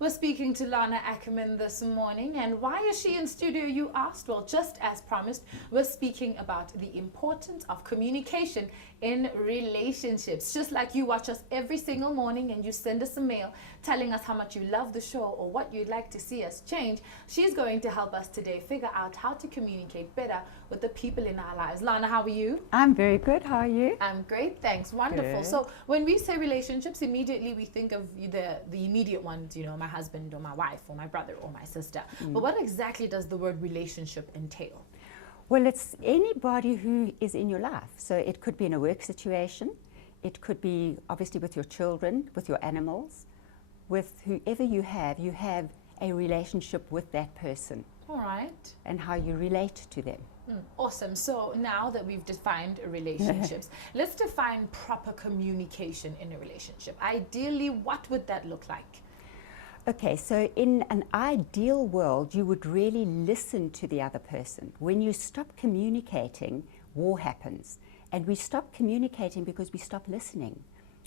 We're speaking to Lana Ackerman this morning, and why is she in studio, you asked? Well, just as promised, we're speaking about the importance of communication in relationships. Just like you watch us every single morning and you send us a mail telling us how much you love the show or what you'd like to see us change, she's going to help us today figure out how to communicate better with the people in our lives. Lana, how are you? I'm very good. How are you? I'm great, thanks. Wonderful. Good. So when we say relationships, immediately we think of the immediate ones, you know, my husband or my wife or my brother or my sister. But what exactly does the word relationship entail? Well, it's anybody who is in your life. So it could be in a work situation. It could be obviously with your children, with your animals, with whoever you have a relationship with that person. All right. And how you relate to them. Awesome. So now that we've defined relationships, let's define proper communication in a relationship. Ideally, what would that look like? Okay, so in an ideal world, you would really listen to the other person. When you stop communicating, war happens. And we stop communicating because we stop listening.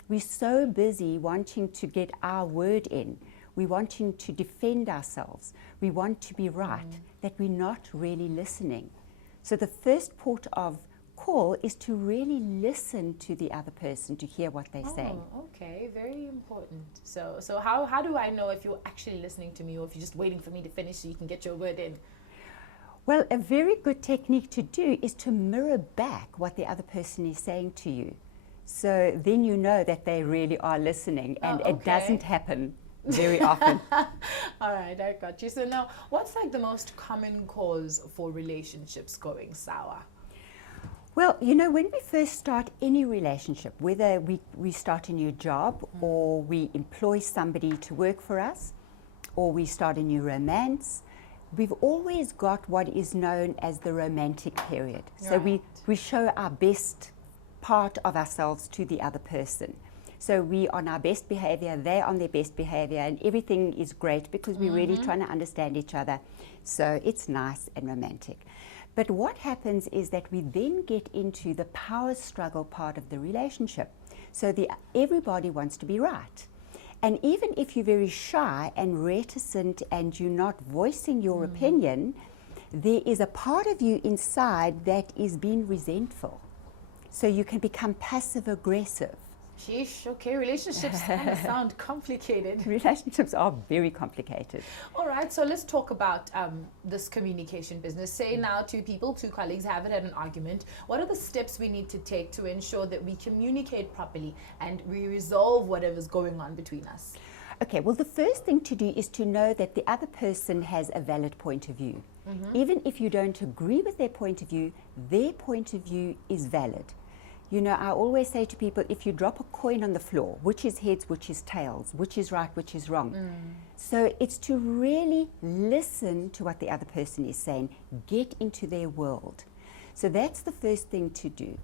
We're so busy wanting to get our word in. We're wanting to defend ourselves. We want to be right, that we're not really listening. So the first port of call is to really listen to the other person, to hear what they're saying. Okay, very important. So how do I know if you're actually listening to me or if you're just waiting for me to finish so you can get your word in? Well, a very good technique to do is to mirror back what the other person is saying to you. So then you know that they really are listening, and it doesn't happen very often. All right, I got you. So now, what's like the most common cause for relationships going sour? Well, you know, when we first start any relationship, whether we start a new job or we employ somebody to work for us or we start a new romance, we've always got what is known as the romantic period. So we show our best part of ourselves to the other person. So we on our best behavior, they're on their best behavior, and everything is great because we're really trying to understand each other. So it's nice and romantic. But what happens is that we then get into the power struggle part of the relationship. So everybody wants to be right. And even if you're very shy and reticent and you're not voicing your opinion, there is a part of you inside that is being resentful. So you can become passive aggressive. Sheesh, okay, relationships kind of sound complicated. Relationships are very complicated. All right, so let's talk about this communication business. Say now two colleagues have had an argument. What are the steps we need to take to ensure that we communicate properly and we resolve whatever's going on between us? Okay, well, the first thing to do is to know that the other person has a valid point of view. Even if you don't agree with their point of view is valid. You know, I always say to people, if you drop a coin on the floor, which is heads, which is tails, which is right, which is wrong. So it's to really listen to what the other person is saying, get into their world. So that's the first thing to do.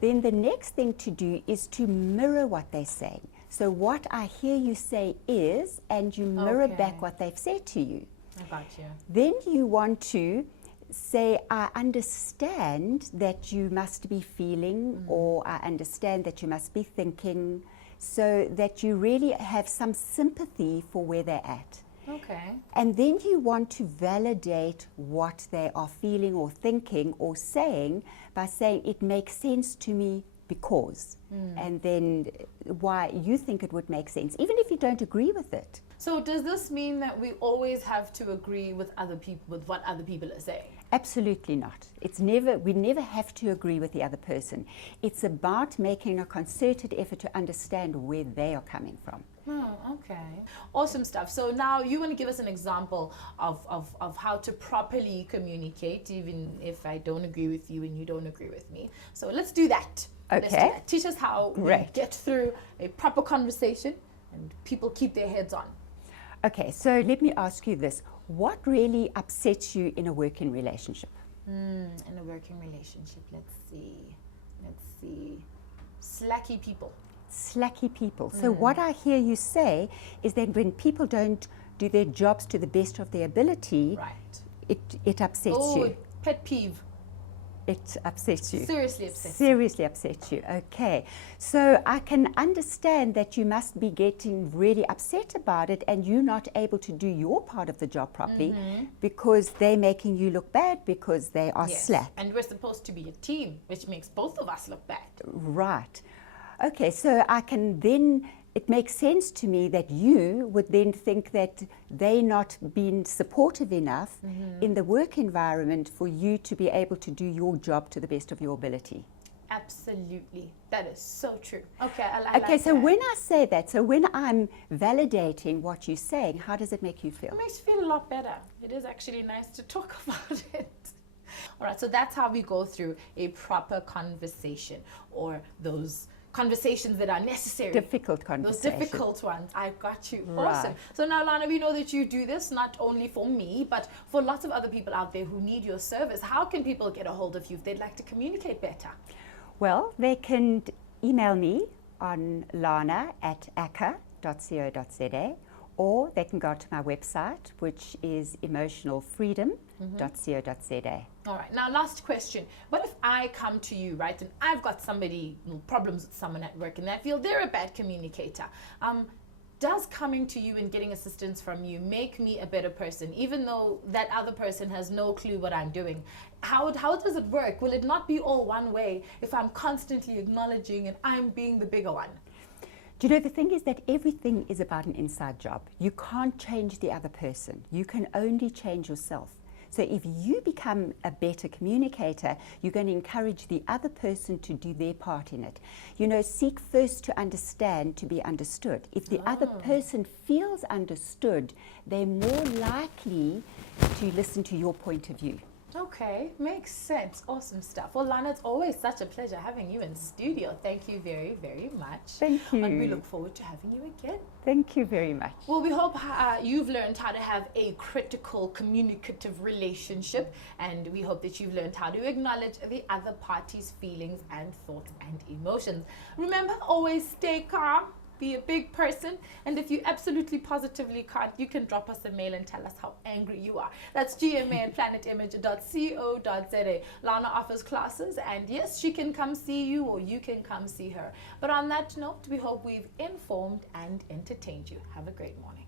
Then the next thing to do is to mirror what they're saying. So what I hear you say is, and you mirror back what they've said to you. I got you. Then you want to say, I understand that you must be feeling, or I understand that you must be thinking, so that you really have some sympathy for where they're at. Okay. And then you want to validate what they are feeling or thinking or saying by saying, it makes sense to me because, and then why you think it would make sense, even if you don't agree with it. So does this mean that we always have to agree with other people, with what other people are saying? Absolutely not. We never have to agree with the other person. It's about making a concerted effort to understand where they are coming from. Oh, okay. Awesome stuff. So now you want to give us an example of how to properly communicate, even if I don't agree with you and you don't agree with me. So let's do that. Okay. Let's do that. Teach us how we get through a proper conversation and people keep their heads on. Okay, so let me ask you this. What really upsets you in a working relationship? In a working relationship, let's see. Slacky people. Slacky people. So what I hear you say is that when people don't do their jobs to the best of their ability, it upsets you. Pet peeve. It upsets you. Seriously upsets Seriously upsets you. Okay. So I can understand that you must be getting really upset about it and you're not able to do your part of the job properly because they're making you look bad because they are Yes. slack. And we're supposed to be a team, which makes both of us look bad. Right. Okay, so I can then, it makes sense to me that you would then think that they're not being supportive enough in the work environment for you to be able to do your job to the best of your ability. Absolutely. That is so true. Okay, I Okay, like so that. when I say that, so when I'm validating what you're saying, how does it make you feel? It makes you feel a lot better. It is actually nice to talk about it. All right, so that's how we go through a proper conversation, or those conversations that are necessary. Difficult Those conversation. difficult ones. I got you. Right. Awesome. So now, Lana, we know that you do this not only for me, but for lots of other people out there who need your service. How can people get a hold of you if they'd like to communicate better? Well, they can email me on lana@aca.co.za, or they can go to my website, which is emotionalfreedom.co.za. All right. Now, last question. What if I come to you, right, and I've got problems with someone at work, and I feel they're a bad communicator? Does coming to you and getting assistance from you make me a better person, even though that other person has no clue what I'm doing? How does it work? Will it not be all one way if I'm constantly acknowledging and I'm being the bigger one? Do you know, the thing is that everything is about an inside job. You can't change the other person. You can only change yourself. So if you become a better communicator, you're going to encourage the other person to do their part in it. You know, seek first to understand, to be understood. If the other person feels understood, they're more likely to listen to your point of view. Okay, makes sense. Awesome stuff. Well, Lana, it's always such a pleasure having you in studio. Thank you very, very much. Thank you. And we look forward to having you again. Thank you very much. Well, we hope you've learned how to have a critical, communicative relationship, and we hope that you've learned how to acknowledge the other party's feelings and thoughts and emotions. Remember, always stay calm, be a big person, and if you absolutely positively can't, you can drop us a mail and tell us how angry you are. That's gma@planetimage.co.za. Lana offers classes, and yes, she can come see you or you can come see her. But on that note, we hope we've informed and entertained you. Have a great morning.